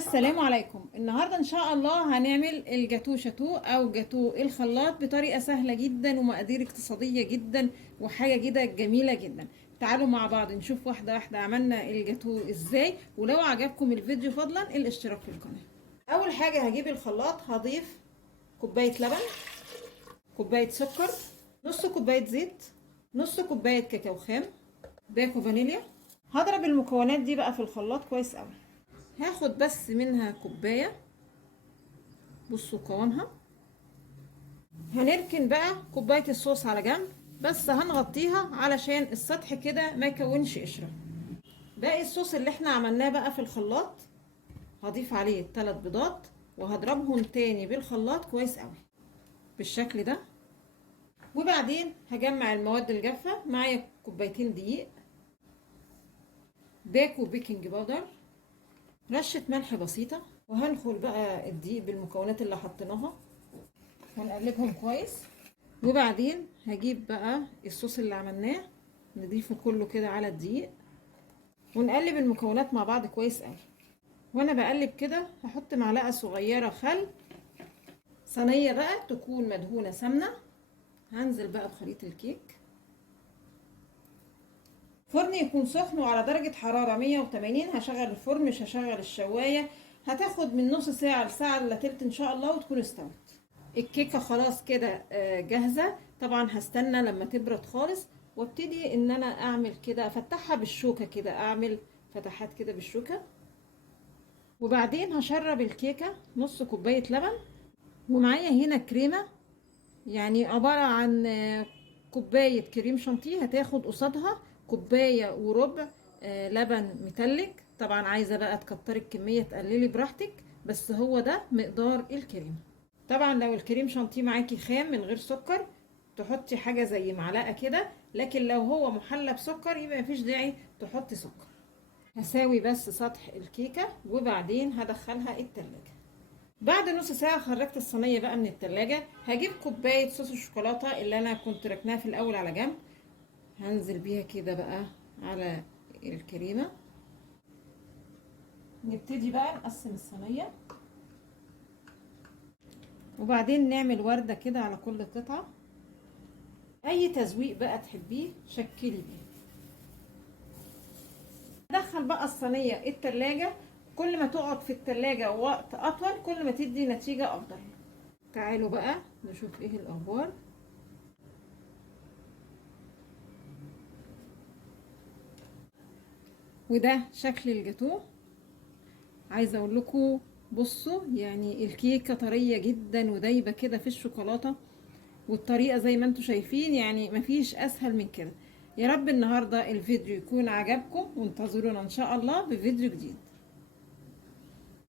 السلام عليكم. النهارده ان شاء الله هنعمل الجاتو شاتو او جاتو الخلاط بطريقه سهله جدا ومقادير اقتصاديه جدا وحاجه كده جميله جدا. تعالوا مع بعض نشوف واحده واحده عملنا الجاتو ازاي، ولو عجبكم الفيديو فضلا الاشتراك في القناه. اول حاجه هجيب الخلاط، هضيف كوبايه لبن، كوبايه سكر، نص كوبايه زيت، نص كوبايه كاكاو خام، باكو فانيليا. هضرب المكونات دي بقى في الخلاط كويس قوي. هاخد بس منها كوبايه، بصوا قوامها. هنركن بقى كوبايه الصوص على جنب، بس هنغطيها علشان السطح كده ما يكونش قشره. باقي الصوص اللي احنا عملناه بقى في الخلاط هضيف عليه 3 بيضات وهضربهم تاني بالخلاط كويس قوي بالشكل ده. وبعدين هجمع المواد الجافه معايا، كوبايتين دقيق، باكو بيكنج باودر، رشه ملح بسيطه، وهنخل بقى الدقيق بالمكونات اللي حطيناها ونقلبهم كويس. وبعدين هجيب بقى الصوص اللي عملناه نضيفه كله كده على الدقيق ونقلب المكونات مع بعض كويس قوي. وانا بقلب كده هحط معلقه صغيره خل. صينيه بقى تكون مدهونه سمنه، هنزل بقى بخليط الكيك. فرن يكون سخن وعلى درجه حراره 180. هشغل الفرن مش هشغل الشوايه. هتاخد من نص ساعه لساعه الا تلت ان شاء الله وتكون استوت. الكيكه خلاص كده جاهزه. طبعا هستنى لما تبرد خالص وابتدي ان انا اعمل كده، افتحها بالشوكه كده، اعمل فتحات كده بالشوكه. وبعدين هشرب الكيكه نص كوبايه لبن، ومعايا هنا كريمه يعني عباره عن كوبايه كريم شانتيه، هتاخد قصادها كوبايه وربع لبن متلج. طبعا عايزه بقى تكتري الكميه تقللي براحتك، بس هو ده مقدار الكريمه. طبعا لو الكريم شانتيه معاكي خام من غير سكر تحطي حاجه زي معلقه كده، لكن لو هو محلى بسكر يبقى مفيش داعي تحطي سكر. هساوي بس سطح الكيكه وبعدين هدخلها التلاجة. بعد نص ساعه خرجت الصينيه بقى من التلاجة. هجيب كوبايه صوص الشوكولاته اللي انا كنت ركناها في الاول على جنب، هنزل بيها كده بقى على الكريمه. نبتدي بقى نقسم الصينيه وبعدين نعمل وردة كده على كل قطعة. اي تزويق بقى تحبيه شكلي بيه. ندخل بقى الصينية التلاجة، كل ما تقعد في التلاجة وقت اطول كل ما تدي نتيجة افضل. تعالوا بقى نشوف ايه الاخبار. وده شكل الجاتو. عايزه اقول لكم بصوا يعني الكيكه طريه جدا ودايبه كده في الشوكولاته، والطريقه زي ما انتم شايفين يعني مفيش اسهل من كده. يا رب النهارده الفيديو يكون عجبكم، وانتظرونا ان شاء الله بفيديو جديد.